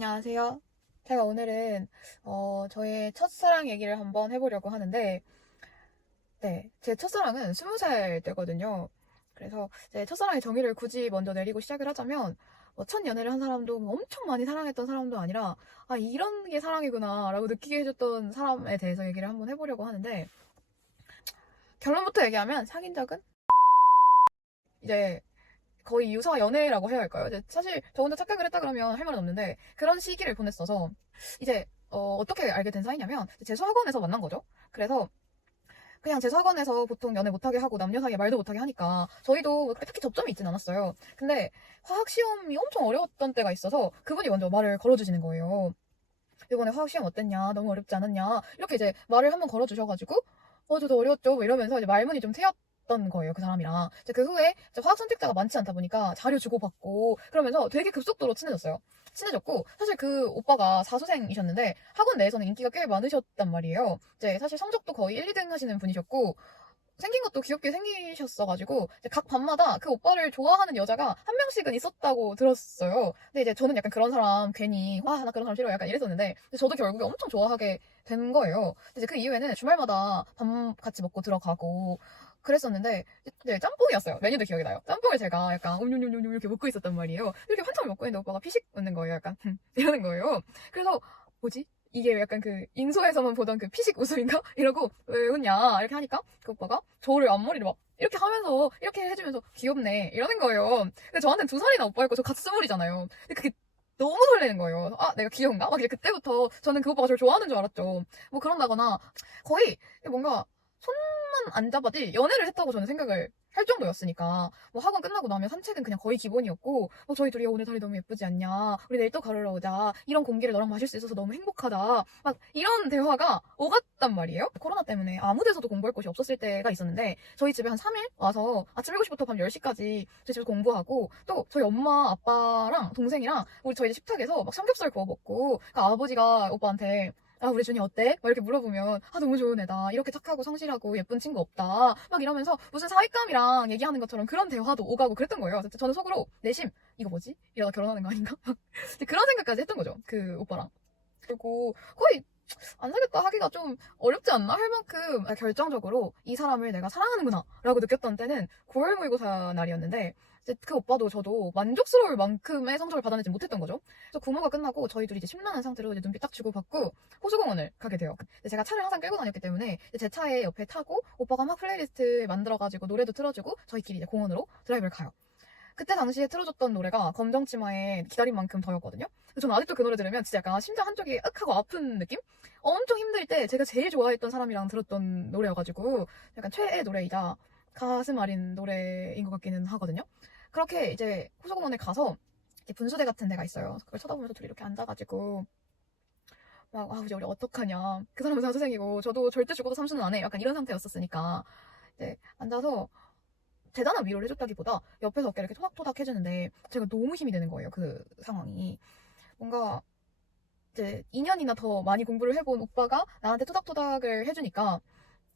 안녕하세요. 제가 오늘은 저의 첫사랑 얘기를 한번 해보려고 하는데, 네, 제 첫사랑은 20살 때거든요. 그래서 제 첫사랑의 정의를 굳이 먼저 내리고 시작을 하자면, 첫 연애를 한 사람도 엄청 많이 사랑했던 사람도 아니라, 아, 이런 게 사랑이구나 라고 느끼게 해줬던 사람에 대해서 얘기를 한번 해보려고 하는데, 결론부터 얘기하면 사귄 적은 이제 거의 유사 연애라고 해야 할까요? 이제 사실 저 혼자 착각을 했다 그러면 할 말은 없는데, 그런 시기를 보냈어서 이제 어떻게 알게 된 사이냐면 재수학원에서 만난 거죠. 그래서 그냥 재수학원에서 보통 연애 못하게 하고 남녀 사이에 말도 못하게 하니까 저희도 뭐 딱히 접점이 있진 않았어요. 근데 화학 시험이 엄청 어려웠던 때가 있어서 그분이 먼저 말을 걸어주시는 거예요. 이번에 화학 시험 어땠냐? 너무 어렵지 않았냐? 이렇게 이제 말을 한번 걸어주셔가지고 저도 어려웠죠. 뭐 이러면서 이제 말문이 좀 트였던 거예요, 그 사람이랑. 이제 그 후에 이제 화학 선택자가 많지 않다 보니까 자료 주고받고 그러면서 되게 급속도로 친해졌어요. 친해졌고, 사실 그 오빠가 사수생이셨는데 학원 내에서는 인기가 꽤 많으셨단 말이에요. 이제 사실 성적도 거의 1, 2등 하시는 분이셨고, 생긴 것도 귀엽게 생기셨어가지고 이제 각 밤마다 그 오빠를 좋아하는 여자가 한 명씩은 있었다고 들었어요. 근데 이제 저는 약간 그런 사람 괜히 와 나 그런 사람 싫어 약간 이랬었는데 저도 결국에 엄청 좋아하게 된 거예요. 근데 이제 그 이후에는 주말마다 밥 같이 먹고 들어가고 그랬었는데 이제 짬뽕이었어요. 메뉴도 기억이 나요. 짬뽕을 제가 약간 음뇸뇸뇸 이렇게 먹고 있었단 말이에요. 이렇게 한참 먹고 있는데 오빠가 피식 웃는 거예요. 약간 이러는 거예요. 그래서 뭐지? 이게 약간 그 인소에서만 보던 그 피식 웃음인가? 이러고 왜 웃냐 이렇게 하니까 그 오빠가 저를 앞머리를 막 이렇게 하면서 이렇게 해주면서 귀엽네 이러는 거예요. 근데 저한테는 2살이나 오빠였고 저 같이 20이잖아요. 근데 그게 너무 설레는 거예요. 아 내가 귀여운가? 막 이제 그때부터 저는 그 오빠가 저를 좋아하는 줄 알았죠. 뭐 그런다거나 거의 뭔가 손만 안 잡아도 연애를 했다고 저는 생각을 할 정도였으니까 뭐 학원 끝나고 나면 산책은 그냥 거의 기본이었고 저희 둘이 오늘 다리 너무 예쁘지 않냐 우리 내일 또 걸으러 오자 이런 공기를 너랑 마실 수 있어서 너무 행복하다 막 이런 대화가 오갔단 말이에요. 코로나 때문에 아무 데서도 공부할 곳이 없었을 때가 있었는데 저희 집에 한 3일 와서 아침 7시부터 밤 10시까지 저희 집에서 공부하고 또 저희 엄마 아빠랑 동생이랑 우리 저희 식탁에서 막 삼겹살 구워 먹고 그러니까 아버지가 오빠한테 아, 우리 준이 어때? 막 이렇게 물어보면, 아, 너무 좋은 애다. 이렇게 착하고 성실하고 예쁜 친구 없다. 막 이러면서 무슨 사윗감이랑 얘기하는 것처럼 그런 대화도 오가고 그랬던 거예요. 그래서 저는 속으로 내심, 이거 뭐지? 이러다 결혼하는 거 아닌가? 그런 생각까지 했던 거죠. 그 오빠랑. 그리고 거의 안 사겠다 하기가 좀 어렵지 않나 할 만큼 결정적으로 이 사람을 내가 사랑하는구나 라고 느꼈던 때는 9월 모의고사 날이었는데 이제 그 오빠도 저도 만족스러울 만큼의 성적을 받아내지 못했던 거죠. 그래서 구모가 끝나고 저희들이 이제 심란한 상태로 이제 눈빛 딱 주고받고 호수공원을 가게 돼요. 근데 제가 차를 항상 끌고 다녔기 때문에 제 차에 옆에 타고 오빠가 막 플레이리스트 만들어가지고 노래도 틀어주고 저희끼리 이제 공원으로 드라이브를 가요. 그때 당시에 틀어줬던 노래가 검정치마의 기다린 만큼 더였거든요. 저는 아직도 그 노래 들으면 진짜 약간 심장 한쪽이 윽 하고 아픈 느낌? 엄청 힘들 때 제가 제일 좋아했던 사람이랑 들었던 노래여가지고 약간 최애 노래이자 가슴 아린 노래인 것 같기는 하거든요. 그렇게 이제 호수공원에 가서 이제 분수대 같은 데가 있어요. 그걸 쳐다보면서 둘이 이렇게 앉아가지고 막 아 이제 우리 어떡하냐. 그 사람은 사수생이고 저도 절대 죽어도 삼수는 안 해. 약간 이런 상태였었으니까 이제 앉아서 대단한 위로를 해줬다기보다 옆에서 어깨를 이렇게 토닥토닥 해주는데 제가 너무 힘이 되는 거예요. 그 상황이. 뭔가 이제 2년이나 더 많이 공부를 해본 오빠가 나한테 토닥토닥을 해주니까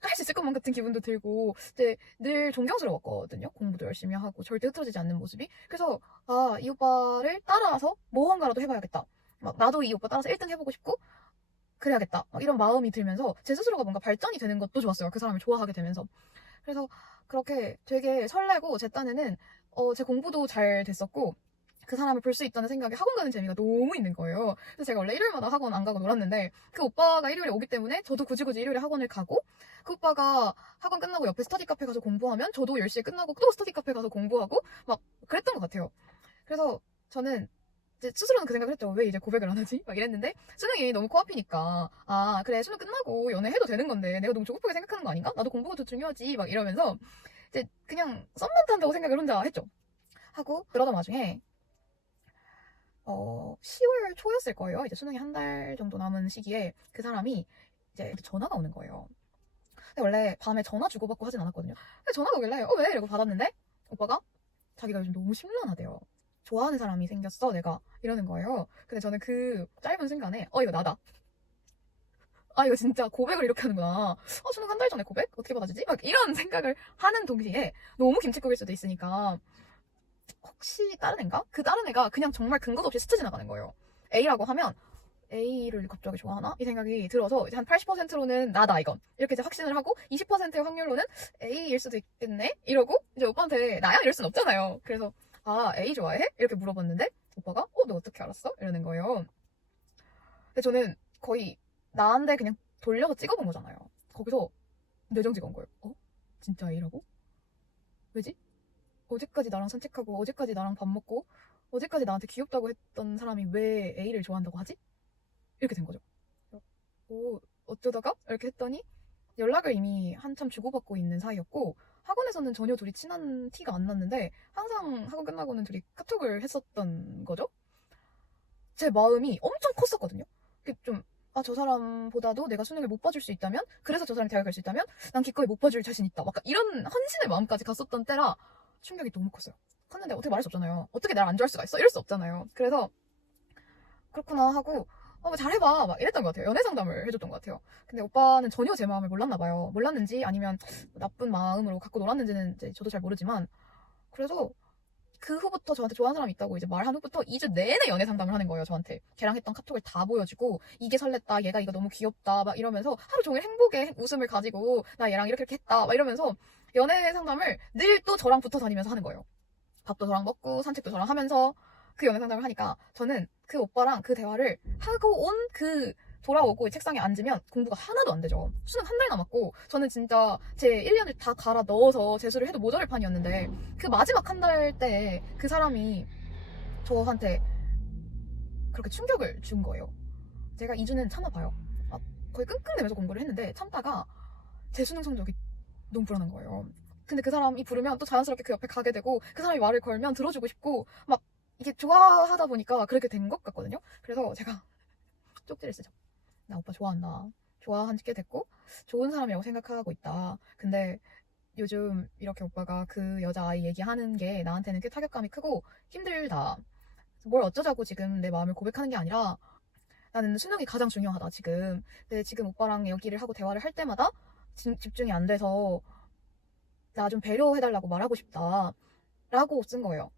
할 수 있을 것만 같은 기분도 들고 이제 늘 존경스러웠거든요. 공부도 열심히 하고 절대 흐트러지지 않는 모습이. 그래서 아, 이 오빠를 따라서 무언가라도 해봐야겠다. 막 나도 이 오빠 따라서 1등 해보고 싶고 그래야겠다. 막 이런 마음이 들면서 제 스스로가 뭔가 발전이 되는 것도 좋았어요. 그 사람을 좋아하게 되면서. 그래서 그렇게 되게 설레고 제 딴에는 제 공부도 잘 됐었고 그 사람을 볼 수 있다는 생각에 학원 가는 재미가 너무 있는 거예요. 그래서 제가 원래 일요일마다 학원 안 가고 놀았는데 그 오빠가 일요일에 오기 때문에 저도 굳이 일요일에 학원을 가고 그 오빠가 학원 끝나고 옆에 스터디 카페 가서 공부하면 저도 10시에 끝나고 또 스터디 카페 가서 공부하고 막 그랬던 것 같아요. 그래서 저는 이제 스스로는 그 생각을 했죠. 왜 이제 고백을 안 하지? 막 이랬는데 수능이 너무 코앞이니까 아 그래 수능 끝나고 연애해도 되는 건데 내가 너무 조급하게 생각하는 거 아닌가? 나도 공부가 더 중요하지 막 이러면서 이제 그냥 썸만 탄다고 생각을 혼자 했죠. 하고 그러던 와중에 10월 초였을 거예요. 이제 수능이 한 달 정도 남은 시기에 그 사람이 이제 전화가 오는 거예요. 근데 원래 밤에 전화 주고받고 하진 않았거든요. 근데 전화가 오길래 왜? 이러고 받았는데 오빠가 자기가 요즘 너무 심란하대요. 좋아하는 사람이 생겼어 내가 이러는 거예요. 근데 저는 그 짧은 순간에 이거 나다. 아 이거 진짜 고백을 이렇게 하는구나. 수능 한 달 전에 고백? 어떻게 받아주지? 막 이런 생각을 하는 동시에 너무 김칫국일 수도 있으니까 혹시 다른 애인가? 그 다른 애가 그냥 정말 근거도 없이 스쳐 지나가는 거예요. A라고 하면 A를 갑자기 좋아하나? 이 생각이 들어서 이제 한 80%로는 나다 이건 이렇게 이제 확신을 하고 20%의 확률로는 A일 수도 있겠네? 이러고 이제 오빠한테 나야? 이럴 순 없잖아요. 그래서 아 A 좋아해? 이렇게 물어봤는데 오빠가 너 어떻게 알았어? 이러는 거예요. 근데 저는 거의 나한테 그냥 돌려서 찍어본 거잖아요. 거기서 뇌정지가 온 거예요. 진짜 A라고? 왜지? 어제까지 나랑 산책하고 어제까지 나랑 밥 먹고 어제까지 나한테 귀엽다고 했던 사람이 왜 A를 좋아한다고 하지? 이렇게 된 거죠. 어쩌다가? 이렇게 했더니 연락을 이미 한참 주고받고 있는 사이였고 학원에서는 전혀 둘이 친한 티가 안 났는데 항상 학원 끝나고는 둘이 카톡을 했었던 거죠. 제 마음이 엄청 컸었거든요. 저 사람보다도 내가 수능을 못 봐줄 수 있다면, 그래서 저 사람이 대학 갈 수 있다면, 난 기꺼이 못 봐줄 자신 있다. 막 이런 헌신의 마음까지 갔었던 때라 충격이 너무 컸어요. 컸는데 어떻게 말할 수 없잖아요. 어떻게 나를 안 좋아할 수가 있어? 이럴 수 없잖아요. 그래서 그렇구나 하고 잘해봐 막 이랬던 것 같아요. 연애 상담을 해줬던 것 같아요. 근데 오빠는 전혀 제 마음을 몰랐나 봐요. 몰랐는지 아니면 나쁜 마음으로 갖고 놀았는지는 이제 저도 잘 모르지만 그래서 그 후부터 저한테 좋아하는 사람이 있다고 이제 말한 후부터 2주 내내 연애 상담을 하는 거예요, 저한테. 걔랑 했던 카톡을 다 보여주고, 이게 설렜다, 얘가 이거 너무 귀엽다, 막 이러면서 하루 종일 행복의 웃음을 가지고, 나 얘랑 이렇게 했다, 막 이러면서 연애 상담을 늘 또 저랑 붙어 다니면서 하는 거예요. 밥도 저랑 먹고, 산책도 저랑 하면서 그 연애 상담을 하니까 저는 그 오빠랑 그 대화를 하고 돌아오고 책상에 앉으면 공부가 하나도 안 되죠. 수능 한 달 남았고 저는 진짜 제 1년을 다 갈아 넣어서 재수를 해도 모자랄 판이었는데 그 마지막 한 달 때 그 사람이 저한테 그렇게 충격을 준 거예요. 제가 2주는 참아봐요. 거의 끙끙대면서 공부를 했는데 참다가 제 수능 성적이 너무 불안한 거예요. 근데 그 사람이 부르면 또 자연스럽게 그 옆에 가게 되고 그 사람이 말을 걸면 들어주고 싶고 막 이게 좋아하다 보니까 그렇게 된 것 같거든요. 그래서 제가 쪽지를 쓰죠. 나 오빠 좋아한다. 좋아한 지 꽤 됐고 좋은 사람이라고 생각하고 있다. 근데 요즘 이렇게 오빠가 그 여자아이 얘기하는 게 나한테는 꽤 타격감이 크고 힘들다. 뭘 어쩌자고 지금 내 마음을 고백하는 게 아니라 나는 수능이 가장 중요하다 지금. 근데 지금 오빠랑 얘기를 하고 대화를 할 때마다 집중이 안 돼서 나 좀 배려해달라고 말하고 싶다 라고 쓴 거예요.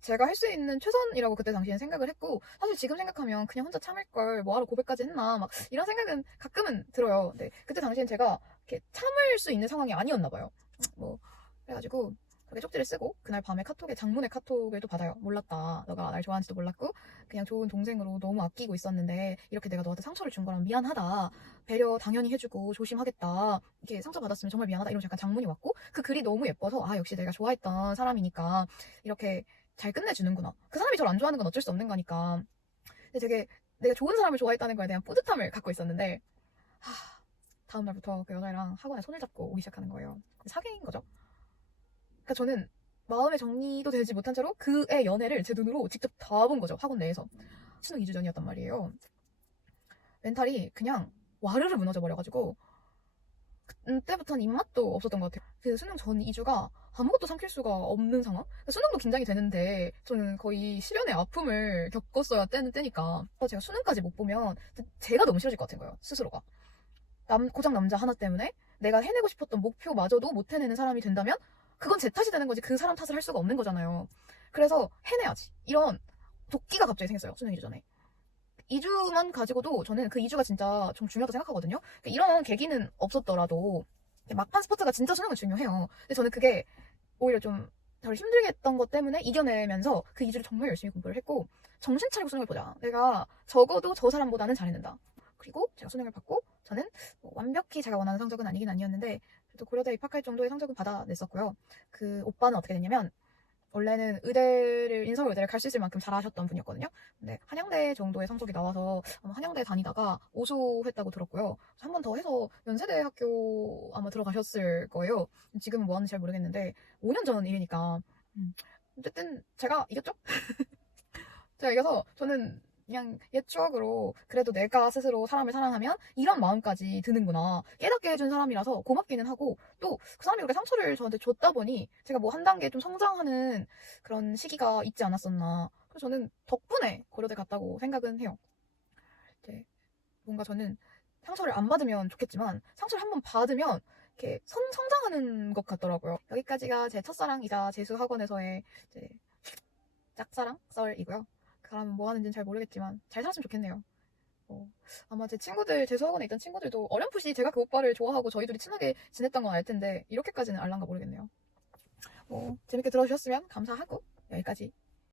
제가 할 수 있는 최선이라고 그때 당시엔 생각을 했고 사실 지금 생각하면 그냥 혼자 참을 걸 뭐하러 고백까지 했나 막 이런 생각은 가끔은 들어요. 근데 그때 당시엔 제가 이렇게 참을 수 있는 상황이 아니었나 봐요. 그래가지고 그렇게 쪽지를 쓰고 그날 밤에 장문의 카톡을 또 받아요. 몰랐다. 너가 날 좋아하는지도 몰랐고 그냥 좋은 동생으로 너무 아끼고 있었는데 이렇게 내가 너한테 상처를 준 거랑 미안하다. 배려 당연히 해주고 조심하겠다. 이렇게 상처받았으면 정말 미안하다. 이런 약간 장문이 왔고 그 글이 너무 예뻐서 역시 내가 좋아했던 사람이니까 이렇게 잘 끝내주는구나. 그 사람이 저를 안 좋아하는 건 어쩔 수 없는 거니까. 근데 되게 내가 좋은 사람을 좋아했다는 거에 대한 뿌듯함을 갖고 있었는데 다음날부터 그 여자애랑 학원에 손을 잡고 오기 시작하는 거예요. 사귄 거죠. 그러니까 저는 마음의 정리도 되지 못한 채로 그의 연애를 제 눈으로 직접 다 본 거죠. 학원 내에서. 수능 2주 전이었단 말이에요. 멘탈이 그냥 와르르 무너져 버려가지고 그때부터는 입맛도 없었던 것 같아요. 그 수능 전 2주가 아무것도 삼킬 수가 없는 상황? 수능도 긴장이 되는데 저는 거의 실연의 아픔을 겪었어야 되는 때니까 제가 수능까지 못 보면 제가 너무 싫어질 것 같은 거예요. 스스로가. 고장 남자 하나 때문에 내가 해내고 싶었던 목표마저도 못 해내는 사람이 된다면 그건 제 탓이 되는 거지 그 사람 탓을 할 수가 없는 거잖아요. 그래서 해내야지. 이런 도끼가 갑자기 생겼어요. 수능 2주 전에. 2주만 가지고도 저는 그 2주가 진짜 좀 중요하다고 생각하거든요. 이런 계기는 없었더라도 막판 스포츠가 진짜 수능은 중요해요. 근데 저는 그게 오히려 좀 저를 힘들게 했던 것 때문에 이겨내면서 그 2주를 정말 열심히 공부를 했고 정신 차리고 수능을 보자. 내가 적어도 저 사람보다는 잘했는다. 그리고 제가 수능을 받고 저는 완벽히 제가 원하는 성적은 아니긴 아니었는데 그래도 고려대 입학할 정도의 성적은 받아냈었고요. 그 오빠는 어떻게 됐냐면 원래는 인서 의대를 갈 수 있을 만큼 잘하셨던 분이었거든요. 근데 한양대 정도의 성적이 나와서 아마 한양대 다니다가 오수했다고 들었고요. 한 번 더 해서 연세대 학교 아마 들어가셨을 거예요. 지금은 뭐 하는지 잘 모르겠는데 5년 전 일이니까 어쨌든 제가 이겼죠? 제가 이겨서 저는 그냥 옛 추억으로 그래도 내가 스스로 사람을 사랑하면 이런 마음까지 드는구나 깨닫게 해준 사람이라서 고맙기는 하고 또 그 사람이 그렇게 상처를 저한테 줬다 보니 제가 뭐 한 단계 좀 성장하는 그런 시기가 있지 않았었나. 그래서 저는 덕분에 고려대 갔다고 생각은 해요. 이제 뭔가 저는 상처를 안 받으면 좋겠지만 상처를 한번 받으면 이렇게 성장하는 것 같더라고요. 여기까지가 제 첫사랑이자 재수학원에서의 이제 짝사랑 썰이고요. 그러면 뭐 하는지는 잘 모르겠지만 잘 살았으면 좋겠네요. 아마 제 친구들, 제 수학원에 있던 친구들도 어렴풋이 제가 그 오빠를 좋아하고 저희들이 친하게 지냈던 건 알 텐데 이렇게까지는 알란가 모르겠네요. 재밌게 들어주셨으면 감사하고 여기까지